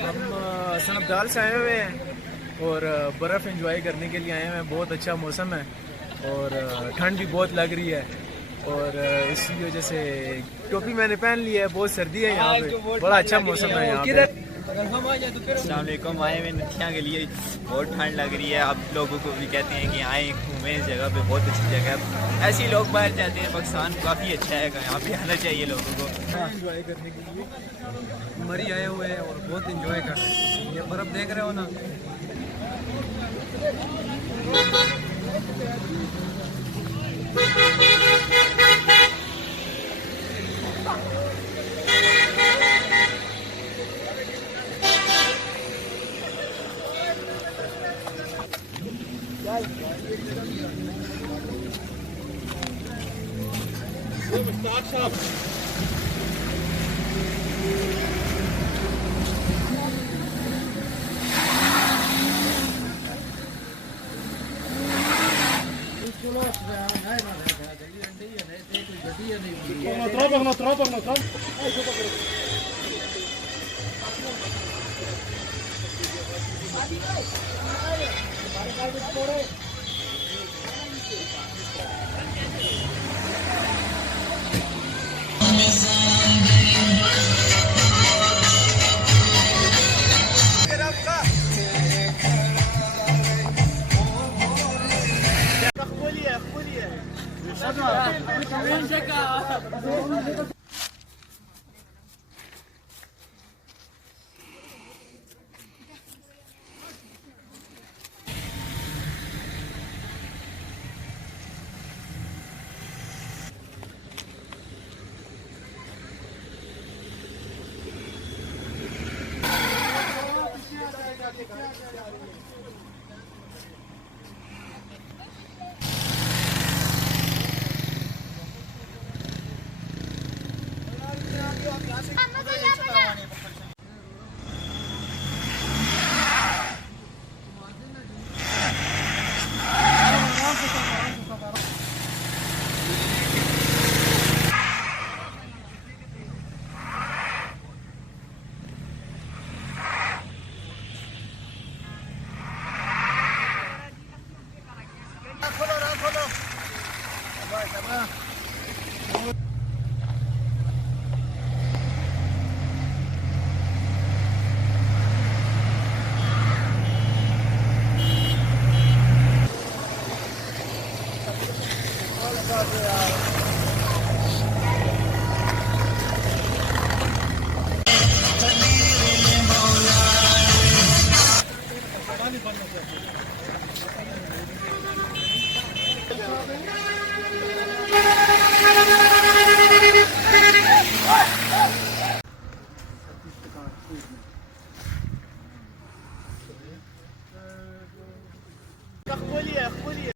हम सनबदाल से आए हुए हैं और बर्फ़ एंजॉय करने के लिए आए हैं। बहुत अच्छा मौसम है और ठंड भी बहुत लग रही है और इसी वजह से टोपी मैंने पहन ली है। बहुत सर्दी है यहाँ पे, बड़ा अच्छा मौसम है यहाँ पे। अस्सलाम वालेकुम। आए हुए नथिया के लिए, बहुत ठंड लग रही है। आप लोगों को भी कहते हैं कि आए घूमें इस जगह पे, बहुत अच्छी जगह है। ऐसे ही लोग बाहर जाते हैं, पाकिस्तान काफ़ी अच्छा है, यहाँ पे आना चाहिए लोगों को एंजॉय करने के लिए मरी आए हुए हैं और बहुत एंजॉय कर रहे हैं। ये बर्फ़ देख रहे हो ना,